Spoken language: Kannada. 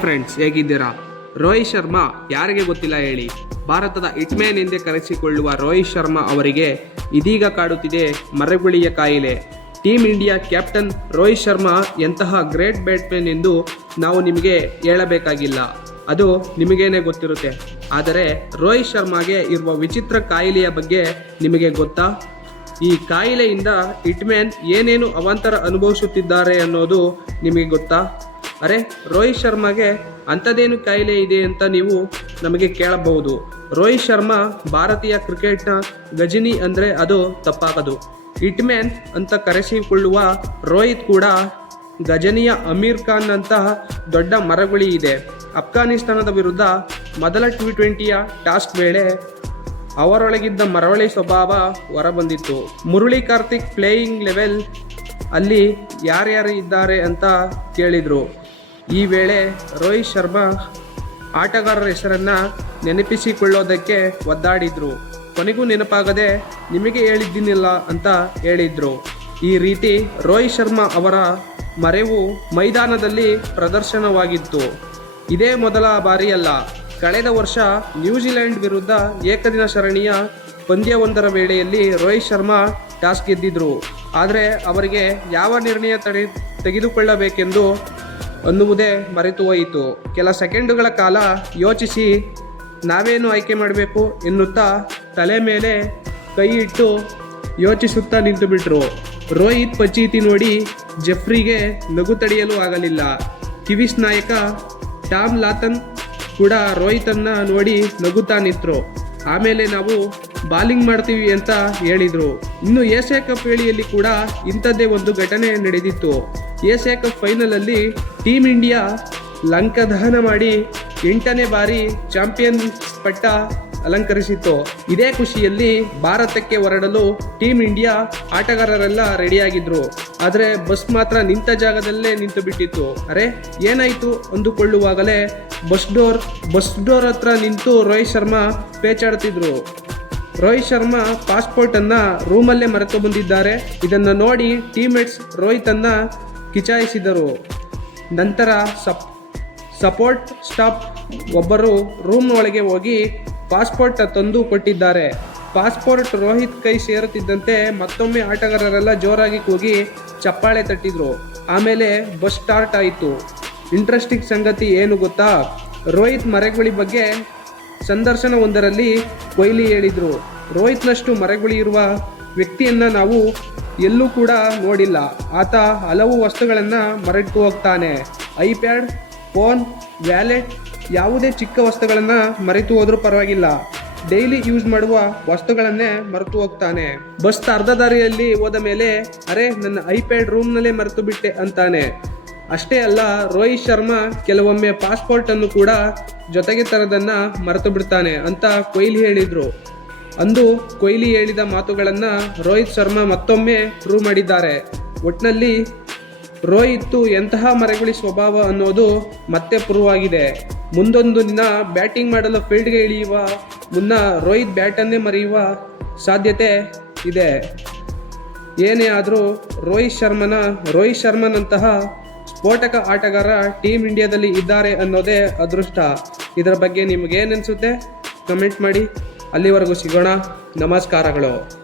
ಫ್ರೆಂಡ್ಸ್, ಹೇಗಿದ್ದೀರಾ? ರೋಹಿತ್ ಶರ್ಮಾ ಯಾರಿಗೆ ಗೊತ್ತಿಲ್ಲ ಹೇಳಿ. ಭಾರತದ ಹಿಟ್ಮ್ಯಾನ್ ಎಂದೇ ಕರೆಸಿಕೊಳ್ಳುವ ರೋಹಿತ್ ಶರ್ಮಾ ಅವರಿಗೆ ಇದೀಗ ಕಾಡುತ್ತಿದೆ ಮರಗುಳಿಯ ಕಾಯಿಲೆ. Team India captain Rohit Sharma ಎಂತಹ ಗ್ರೇಟ್ ಬ್ಯಾಟ್ಸ್ಮನ್ ಎಂದು ನಾವು ನಿಮಗೆ ಹೇಳಬೇಕಾಗಿಲ್ಲ. ಅದು ನಿಮಗೇನೆ ಗೊತ್ತಿರುತ್ತೆ. ಆದರೆ ರೋಹಿತ್ ಶರ್ಮಾಗೆ ಇರುವ ವಿಚಿತ್ರ ಕಾಯಿಲೆಯ ಬಗ್ಗೆ ನಿಮಗೆ ಗೊತ್ತಾ? ಈ ಕಾಯಿಲೆಯಿಂದ ಹಿಟ್ಮ್ಯಾನ್ ಏನೇನು ಅವಾಂತರ ಅನುಭವಿಸುತ್ತಿದ್ದಾರೆ ಅನ್ನೋದು ನಿಮಗೆ ಗೊತ್ತಾ? ಅರೆ, ರೋಹಿತ್ ಶರ್ಮಾಗೆ ಅಂಥದ್ದೇನು ಕಾಯಿಲೆ ಇದೆ ಅಂತ ನೀವು ನಮಗೆ ಕೇಳಬಹುದು. ರೋಹಿತ್ ಶರ್ಮಾ ಭಾರತೀಯ ಕ್ರಿಕೆಟ್ನ ಗಜಿನಿ ಅಂದರೆ ಅದು ತಪ್ಪಾಗದು. ಹಿಟ್ಮ್ಯಾನ್ ಅಂತ ಕರೆಸಿಕೊಳ್ಳುವ ರೋಹಿತ್ ಕೂಡ ಗಜನಿಯ ಅಮೀರ್ ಖಾನ್ ಅಂತ ದೊಡ್ಡ ಮರಗುಳಿ ಇದೆ. ಅಫ್ಘಾನಿಸ್ತಾನದ ವಿರುದ್ಧ ಮೊದಲ ಟಿ ಟ್ವೆಂಟಿಯ ಟಾಸ್ಕ್ ವೇಳೆ ಅವರೊಳಗಿದ್ದ ಮರವಳಿ ಸ್ವಭಾವ ಹೊರಬಂದಿತ್ತು. ಮುರುಳಿ ಕಾರ್ತಿಕ್ ಪ್ಲೇಯಿಂಗ್ ಲೆವೆಲ್ ಅಲ್ಲಿ ಯಾರ್ಯಾರು ಇದ್ದಾರೆ ಅಂತ ಕೇಳಿದರು. ಈ ವೇಳೆ ರೋಹಿತ್ ಶರ್ಮಾ ಆಟಗಾರರ ಹೆಸರನ್ನ ನೆನಪಿಸಿಕೊಳ್ಳೋದಕ್ಕೆ ಒದ್ದಾಡಿದರು. ಕೊನೆಗೂ ನೆನಪಾಗದೆ ನಿಮಗೆ ಹೇಳಿದ್ದೀನಿಲ್ಲ ಅಂತ ಹೇಳಿದರು. ಈ ರೀತಿ ರೋಹಿತ್ ಶರ್ಮಾ ಅವರ ಮರೆವು ಮೈದಾನದಲ್ಲಿ ಪ್ರದರ್ಶನವಾಗಿತ್ತು. ಇದೇ ಮೊದಲ ಬಾರಿಯಲ್ಲ. ಕಳೆದ ವರ್ಷ ನ್ಯೂಜಿಲೆಂಡ್ ವಿರುದ್ಧ ಏಕದಿನ ಸರಣಿಯ ಪಂದ್ಯವೊಂದರ ವೇಳೆಯಲ್ಲಿ ರೋಹಿತ್ ಶರ್ಮಾ ಟಾಸ್ ಗೆದ್ದಿದ್ರು. ಆದರೆ ಅವರಿಗೆ ಯಾವ ನಿರ್ಣಯ ತಡೆ, ತೆಗೆದುಕೊಳ್ಳಬೇಕೆಂದು ಅನ್ನುವುದೇ ಮರೆತು ಹೋಯಿತು ಕೆಲ ಸೆಕೆಂಡುಗಳ ಕಾಲ ಯೋಚಿಸಿ, ನಾವೇನು ಆಯ್ಕೆ ಮಾಡಬೇಕು ಎನ್ನುತ್ತಾ ತಲೆ ಮೇಲೆ ಕೈ ಇಟ್ಟು ಯೋಚಿಸುತ್ತಾ ನಿಂತು ಬಿಟ್ರು ರೋಹಿತ್ ಪಚೀತಿ ನೋಡಿ ಜೆಫ್ರಿಗೆ ನಗು ತಡೆಯಲು ಆಗಲಿಲ್ಲ. ಕಿವಿಸ್ ನಾಯಕ ಟಾಮ್ ಲಾತನ್ ಕೂಡ ರೋಹಿತನ್ನು ನೋಡಿ ನಗುತ್ತಾ ನಿಂತರು. ಆಮೇಲೆ ನಾವು ಬಾಲಿಂಗ್ ಮಾಡ್ತೀವಿ ಅಂತ ಹೇಳಿದ್ರು. ಇನ್ನು ಏಷ್ಯಾ ಕಪ್ ವೇಳೆಯಲ್ಲಿ ಕೂಡ ಇಂಥದ್ದೇ ಒಂದು ಘಟನೆ ನಡೆದಿತ್ತು. ಏಷ್ಯಾ ಕಪ್ ಫೈನಲ್ ಅಲ್ಲಿ ಟೀಮ್ ಇಂಡಿಯಾ ಲಂಕದಹನ ಮಾಡಿ ಎಂಟನೇ ಬಾರಿ ಚಾಂಪಿಯನ್ ಪಟ್ಟ ಅಲಂಕರಿಸಿತ್ತು. ಇದೇ ಖುಷಿಯಲ್ಲಿ ಭಾರತಕ್ಕೆ ಹೊರಡಲು ಟೀಮ್ ಇಂಡಿಯಾ ಆಟಗಾರರೆಲ್ಲ ರೆಡಿಯಾಗಿದ್ರು. ಆದರೆ ಬಸ್ ಮಾತ್ರ ನಿಂತ ಜಾಗದಲ್ಲೇ ನಿಂತು ಬಿಟ್ಟಿತ್ತು ಅರೆ, ಏನಾಯಿತು ಅಂದುಕೊಳ್ಳುವಾಗಲೇ ಬಸ್ ಡೋರ್ ಬಸ್ ಡೋರ್ ಹತ್ರ ನಿಂತು ರೋಹಿತ್ ಶರ್ಮಾ ಪೇಚಾಡ್ತಿದ್ರು. ರೋಹಿತ್ ಶರ್ಮಾ ಪಾಸ್ಪೋರ್ಟ್ ಅನ್ನ ರೂಮಲ್ಲೇ ಮರೆತು ಬಂದಿದ್ದಾರೆ. ಇದನ್ನ ನೋಡಿ ಟೀಮ್ಮೇಟ್ಸ್ ರೋಹಿತ್ ಅನ್ನ ಕಿಚಾಯಿಸಿದರು. ನಂತರ ಸಪ್ ಸಪೋರ್ಟ್ ಸ್ಟಾಫ್ ಒಬ್ಬರು ರೂಮ್ ಒಳಗೆ ಹೋಗಿ ಪಾಸ್ಪೋರ್ಟ್ ತಂದು ಕೊಟ್ಟಿದ್ದಾರೆ. ಪಾಸ್ಪೋರ್ಟ್ ರೋಹಿತ್ ಕೈ ಸೇರುತ್ತಿದ್ದಂತೆ ಮತ್ತೊಮ್ಮೆ ಆಟಗಾರರೆಲ್ಲ ಜೋರಾಗಿ ಕೂಗಿ ಚಪ್ಪಾಳೆ ತಟ್ಟಿದ್ರು. ಆಮೇಲೆ ಬಸ್ ಸ್ಟಾರ್ಟ್ ಆಯಿತು. ಇಂಟ್ರೆಸ್ಟಿಂಗ್ ಸಂಗತಿ ಏನು ಗೊತ್ತಾ? ರೋಹಿತ್ ಮರೆಗುಳಿ ಬಗ್ಗೆ ಸಂದರ್ಶನ ಒಂದರಲ್ಲಿ ಕೊಹ್ಲಿ ಹೇಳಿದರು, ರೋಹಿತ್ನಷ್ಟು ಮರೆಗುಳಿ ವ್ಯಕ್ತಿಯನ್ನು ನಾವು ಎಲ್ಲೂ ಕೂಡ ನೋಡಿಲ್ಲ. ಆತ ಹಲವು ವಸ್ತುಗಳನ್ನು ಮರೆತು ಹೋಗ್ತಾನೆ. ಐಪ್ಯಾಡ್, ಫೋನ್, ವ್ಯಾಲೆಟ್, ಯಾವುದೇ ಚಿಕ್ಕ ವಸ್ತುಗಳನ್ನು ಮರೆತು ಹೋದರೂ ಪರವಾಗಿಲ್ಲ. ಡೈಲಿ ಯೂಸ್ ಮಾಡುವ ವಸ್ತುಗಳನ್ನೇ ಮರೆತು ಹೋಗ್ತಾನೆ. ಬಸ್ ಅರ್ಧ ದಾರಿಯಲ್ಲಿ ಹೋದ ಮೇಲೆ, ಅರೆ, ನನ್ನ ಐಪ್ಯಾಡ್ ರೂಮ್ನಲ್ಲೇ ಮರೆತು ಬಿಟ್ಟೆ ಅಂತಾನೆ. ಅಷ್ಟೇ ಅಲ್ಲ, ರೋಹಿತ್ ಶರ್ಮಾ ಕೆಲವೊಮ್ಮೆ ಪಾಸ್ಪೋರ್ಟ್ ಅನ್ನು ಕೂಡ ಜೊತೆಗೆ ತರದನ್ನ ಮರೆತು ಬಿಡ್ತಾನೆ ಅಂತ ಕೊಹ್ಲಿ ಹೇಳಿದ್ರು. ಅಂದು ಕೊಹ್ಲಿ ಹೇಳಿದ ಮಾತುಗಳನ್ನ ರೋಹಿತ್ ಶರ್ಮಾ ಮತ್ತೊಮ್ಮೆ ಪ್ರೂವ್ ಮಾಡಿದ್ದಾರೆ. ಒಟ್ನಲ್ಲಿ ರೋಹಿತ್ ಎಂತಹ ಮರೆಗುಳಿ ಸ್ವಭಾವ ಅನ್ನೋದು ಮತ್ತೆ ಪ್ರೂವ್ ಆಗಿದೆ. ಮುಂದೊಂದು ದಿನ ಬ್ಯಾಟಿಂಗ್ ಮಾಡಲು ಫೀಲ್ಡ್ಗೆ ಇಳಿಯುವ ಮುನ್ನ ರೋಹಿತ್ ಬ್ಯಾಟನ್ನೇ ಮರೆಯುವ ಸಾಧ್ಯತೆ ಇದೆ. ಏನೇ ಆದರೂ ರೋಹಿತ್ ಶರ್ಮನ, ರೋಹಿತ್ ಶರ್ಮನಂತಹ ಸ್ಫೋಟಕ ಆಟಗಾರ ಟೀಮ್ ಇಂಡಿಯಾದಲ್ಲಿ ಇದ್ದಾರೆ ಅನ್ನೋದೇ ಅದೃಷ್ಟ. ಇದರ ಬಗ್ಗೆ ನಿಮಗೇನು ಅನಿಸುತ್ತೆ? ಕಮೆಂಟ್ ಮಾಡಿ. ಅಲ್ಲಿವರೆಗೂ ಸಿಗೋಣ. ನಮಸ್ಕಾರಗಳು.